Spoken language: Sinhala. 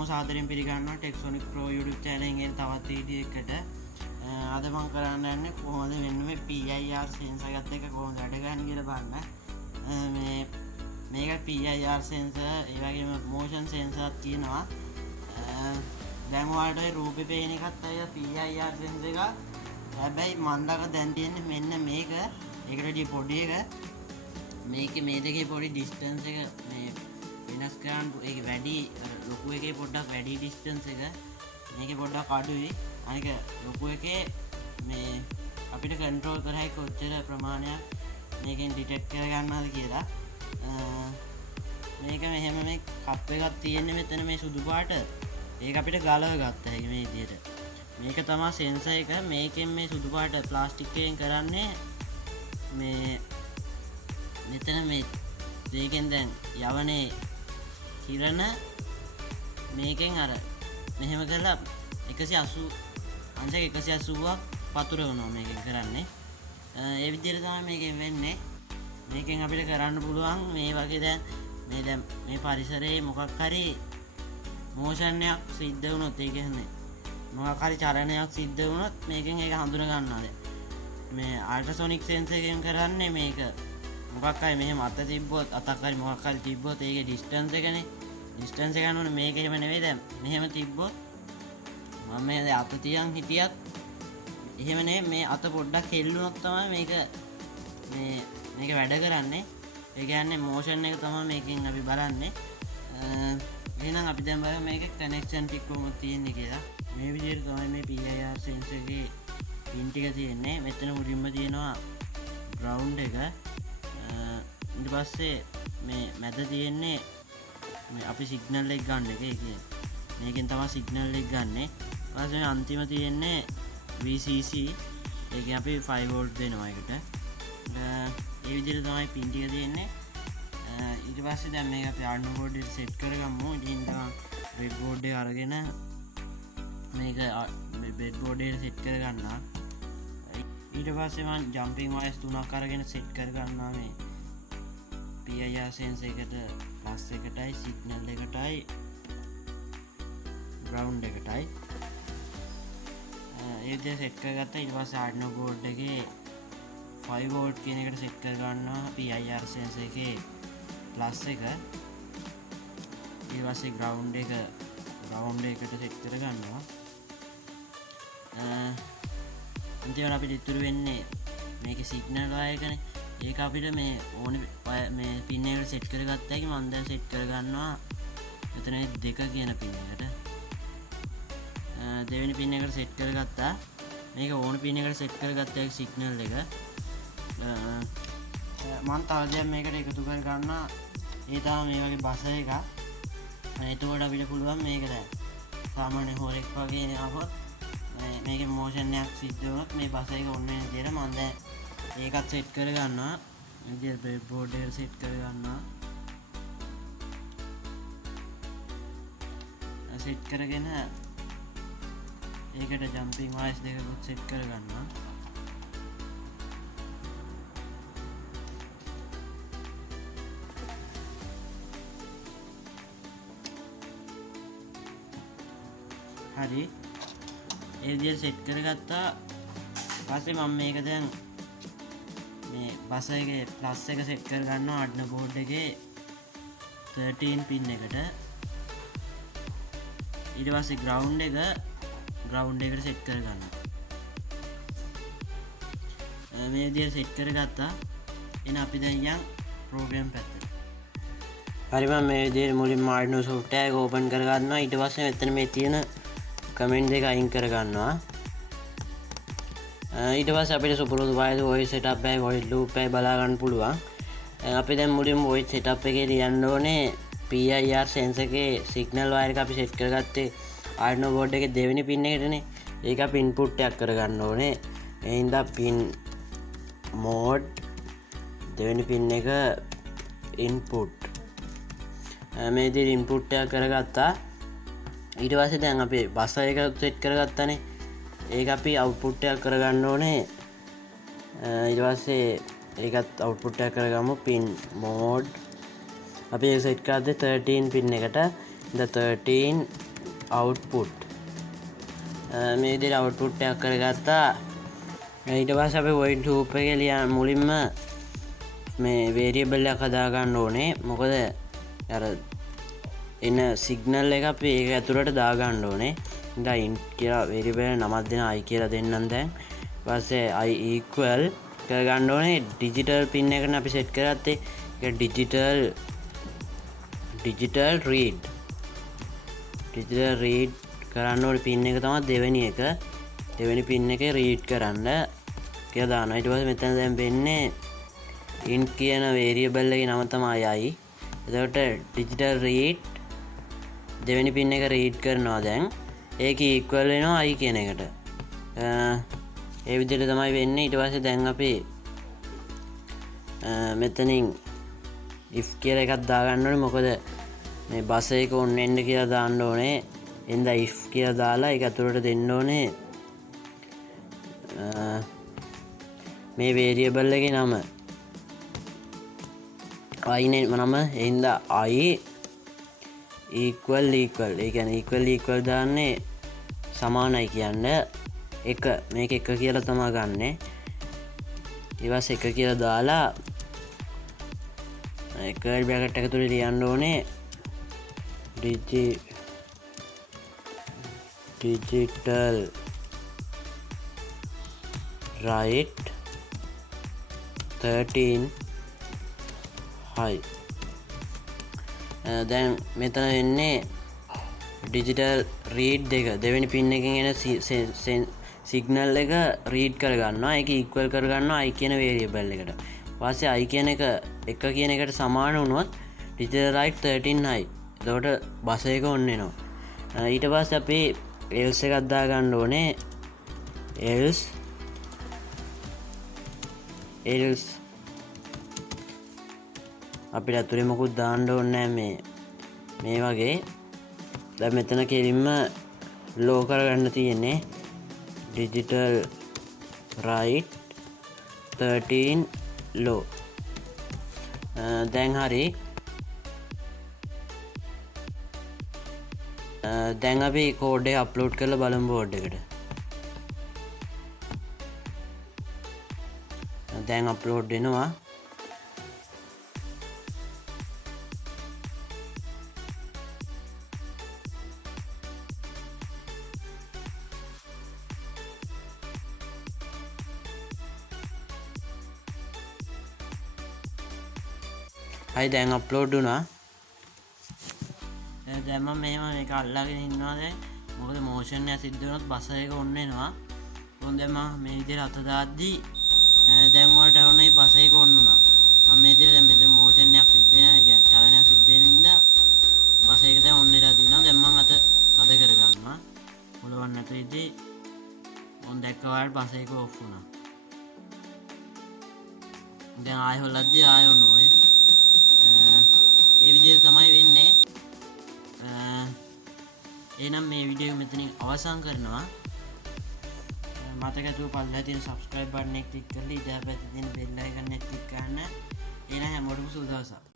හැමෝම සාදරයෙන් පිළිගන්නවා TECSONIC Pro YouTube channel එකෙන් තවත් වීඩියෝ එකකට. අද මම කරන්න යන්නේ කොහොමද මෙන්න මේ PIR sensor එකත් එක්ක කොහොමද වැඩ ගන්න කියලා බලන්න. මේක PIR sensor ඒ වගේම motion sensor එකක් තියෙනවා. දැන් ඔයාලට ඒ රූපේ පේන එකත් අය PIR sensor එක. හැබැයි මන් ළඟ දැන් තියෙන්නේ මෙන්න මේක. ඒකට පොඩි එක. මේකේ මේ දෙකේ පොඩි distance එක මේ වෙනස් කරන්න ඒක වැඩි ලොකු එකේ පොඩ්ඩක් වැඩි distance එක මේකේ පොඩ්ඩක් අඩුයි අනික ලොකු එකේ මේ අපිට control කරයි කොච්චර ප්‍රමාණයක් මේකෙන් detect කරගන්නවද කියලා මේක මෙහෙම මේ කප් එකක් තියෙන්නේ මෙතන මේ සුදු පාට ඒක අපිට ගලව ගත්ත හැකි මේ විදිහට මේක තමයි sensor එක මේකෙන් මේ සුදු පාට ප්ලාස්ටික් එකෙන් කරන්නේ මේ මෙතන මේ දෙකෙන් දැන් යවනේ කිරණ මේකෙන් අර මෙහෙම කරලා 180 අංශක 180ක් පතුරවනවා මේකෙන් කරන්නේ ඒ විදිහට තමයි මේකෙන් වෙන්නේ මේකෙන් අපිට කරන්න පුළුවන් මේ වගේ දැන් මේ පරිසරයේ මොකක් හරි මොෂන් එකක් සිද්ධ වුණොත් ඒ කියන්නේ මොකක් හරි චලනයක් සිද්ධ වුණොත් මේකෙන් ඒක හඳුන ගන්නවා දැන් මේ අල්ට්‍රාසොනික් සෙන්සර් එකෙන් කරන්නේ මේක මොකක් හරි මෙහෙම අත තිබ්බොත් අතක් හරි මොකක් හරි තිබ්බොත් ඒකේ ඩිස්ටන්ස් එකනේ ඩිස්ටන්ස් එක ගන්නෝනේ මේක එහෙම නෙවෙයි දැන් මෙහෙම තිබ්බොත් මම මේ අත තියන් හිටියත් එහෙම නෙවෙයි මේ අත පොඩ්ඩක් හෙල්ලුනොත් තමයි මේක වැඩ කරන්නේ ඒ කියන්නේ මොෂන් එක තමයි මේකෙන් අපි බලන්නේ එහෙනම් අපි දැන් බලමු මේකේ කනෙක්ෂන් ටික කොහොමද තියෙන්නේ කියලා මේ විදිහට තමයි මේ PIR sensor එකේ පින් ටික තියෙන්නේ මෙතන මුලින්ම තියෙනවා ground එක ඊට පස්සේ මේ මැද තියෙන්නේ මේ අපි සිග්නල් එක ගන්න එක මේකෙන් තමයි සිග්නල් එක ගන්නෙ. ඊපස්සේ අන්තිම තියෙන්නේ VCC ඒකෙන් අපි 5 වෝල්ට් දෙනවා ඒකට. ඒ විදිහට තමයි පින් ටික තියෙන්නේ. ඊට පස්සේ දැන් මේක අපි Arduino board එකට සෙට් කරගමු. ඉතින් තමයි breadboard එක අරගෙන මේක breadboard එකට සෙට් කරගන්නවා. ඊට පස්සේ මම jumping wires 3ක් අරගෙන සෙට් කරගන්නවා මේ PIR sensor එකට plus එකටයි signal එකටයි ground එකටයි ඒ විදිහට සෙට් කරගත්තා ඊට පස්සේ Arduino board එකේ 5 volt කියන එකට සෙට් කරගන්නවා PIR sensor එකේ plus එක ඊට පස්සේ ground එකට සෙට් කරගන්නවා අන්තිමට අපිට ඉතුරු වෙන්නේ මේකේ signal wire එකනේ ඒක අපිට මේ ඕනේ මේ පින් එකට සෙට් කරගත්තා කි මම දැන් සෙට් කරගන්නවා මෙතන 2 කියන පින් එකට දෙවෙනි පින් එකට සෙට් කරගත්තා මේක ඕන පින් එකට සෙට් කරගත්තා ඒක සිග්නල් එක මම තව දෙයක් මේකට එකතු කර ගන්නවා ඒ තමයි මේ වගේ බස එකක් එතකොට අපිට පුළුවන් මේක දැන් සාමාන්‍ය හොරෙක් වගේ ආවොත් මේකේ මොෂන් එකක් සිද්ධ වුණොත් මේ බස එක ඔන්න වෙන විදිහට මම දැන් ඒකත් සෙට් කරගන්නවා ඉතින් බෝඩ් එක සෙට් කරගන්නවා සෙට් කරගෙන ඒකට ජම්පින් වයර්ස් දෙකකුත් සෙට් කරගන්නවා හරි ඒ විදිහට සෙට් කරගත්තා ඊපස්සේ මම මේක දැන් මේ බස් එකේ ප්ලස් එක සෙට් කරගන්නවා Arduino board එකේ 13 pin එකට ඊට පස්සේ ground එකට සෙට් කරගන්නවා මේ විදිහට සෙට් කරගත්තා එන අපි දැන් යන් ප්‍රෝග්‍රෑම් පැත්තට හරි මම මේ විදිහට මුලින්ම Arduino software එක ඕපන් කරගන්නවා ඊට පස්සේ මෙතන මේ තියෙන කමෙන්ට් දෙක අයින් කරගන්නවා ඊට පස්සේ අපිට සුපුරුදු voice setup එකයි voice loop එකයි බලා ගන්න පුළුවන්. අපි දැන් මුලින්ම voice setup එකේ ලියන්න ඕනේ PIR sensor එකේ signal wire එක අපි set කරගත්තේ Arduino board එකේ දෙවෙනි pin එකටනේ. ඒක අපි input එකක් කරගන්න ඕනේ. ඒ හින්දා pin mode දෙවෙනි pin එක input. මේ විදිහට input එකක් කරගත්තා. ඊට පස්සේ දැන් අපි බස් එක set කරගත්තානේ. ඒක අපි output එකක් කරගන්න ඕනේ ඊට පස්සේ ඒකත් output එකක් කරගමු pin mode අපි ඒක set කරද්දී 13 pin එකට the 13 output මේ විදිහට output එකක් කරගත්තා. ඊට පස්සේ අපි void loop එකේ ලියන මුලින්ම මේ variable එකක් හදා ගන්න ඕනේ. මොකද අර එන සිග්නල් එක අපි ඒක ඇතුළට දා ගන්න ඕනේ. ඉතින් int කියලා variable නමක් දෙනවා i කියලා දෙන්නම් දැන්. ඊපස්සේ i equal කරගන්න ඕනේ digital pin එකකට අපි set කරත්තේ. ඒක digital read කරන්න ඕනේ pin එක තමයි දෙවෙනි එක. දෙවෙනි pin එකේ read කරන්න කියලා දානවා. ඊට පස්සේ මෙතන දැන් වෙන්නේ int කියන variable එකේ නම තමයි i. එතකොට digital read දෙවෙනි pin එක read කරනවා දැන්. ඒක equal වෙනවා i කියන එකට. ඒ විදිහට තමයි වෙන්නේ. ඊට පස්සේ දැන් අපි මෙතනින් if කියලා එකක් දාගන්න ඕනේ. මොකද මේ බස් එක on වෙන්න කියලා දාන්න ඕනේ. එඳ if කියලා දාලා ඒක අතුරට දෙන්න ඕනේ මේ variable එකේ නම i නේ නම. එඳ i equal ඒ කියන්නේ equal දාන්නේ සමානයි කියන්නේ එක. මේක එක කියලා තමයි ගන්නෙ. ඊවස් එක කියලා දාලා curly bracket එක තුල ලියන්න ඕනේ digital write 13 high. දැන් මෙතන වෙන්නේ digital read දෙක දෙවෙනි pin එකෙන් එන සිග්නල් එක read කරගන්නවා. ඒක equal කරගන්නවා i කියන variable එකට. ඊපස්සේ i කියන එක එක කියන එකට සමාන වුණොත් digital write 13 high. එතකොට බස් එක on වෙනවා. ඊට පස්සේ අපි else එකක් දා ගන්න ඕනේ. else අපිට අතුරේ මොකුත් දාන්න ඕනේ නැහැ මේ වගේ. දැන් මෙතන කෙලින්ම low කරගන්න තියෙන්නේ digital write 13 low. දැන් හරි. දැන් අපි කෝඩ් එක අප්ලෝඩ් කරලා බලමු බෝඩ් එකට. දැන් අප්ලෝඩ් වෙනවා. හයි දැන් අප්ලෝඩ් වුණා. දැන් මම මෙහෙම මේක අල්ලගෙන ඉන්නවා දැන්. මොකද මෝෂන් එක සිද්ධ වුණොත් බස් එක ඔන් වෙනවා. මොකද දැන් මම මේ විදිහට අත දාද්දි දැන් වලට වුණේ බස් එක ඔන් වුණා. මම මේ විදිහට දැන් මෙතන මෝෂන් එකක් සිද්ධ වෙනවා. ඒ කියන්නේ චලනයක් සිද්ධ වෙන ඉඳලා බස් එක දැන් ඔන් වෙලා තියෙනවා. දැන් මම අත තද කරගන්නවා. මොලවන් නැතු ඉදී මොන් දැක්කා වල බස් එක ඔෆ් වුණා. දැන් ආයෙ හොල්ලද්දි ආයෙ ඔන්න ඔය ඒ විදිහට තමයි වෙන්නේ. එහෙනම් මේ වීඩියෝ මෙතනින් අවසන් කරනවා. මතක ඇතුව පල්ලා තියෙන subscribe button එක ක්ලික් කරලා ඉතින් පැත්තේ තියෙන bell icon එක ක්ලික් කරන්න. එහෙනම් හැමෝටම සුබ දවසක්.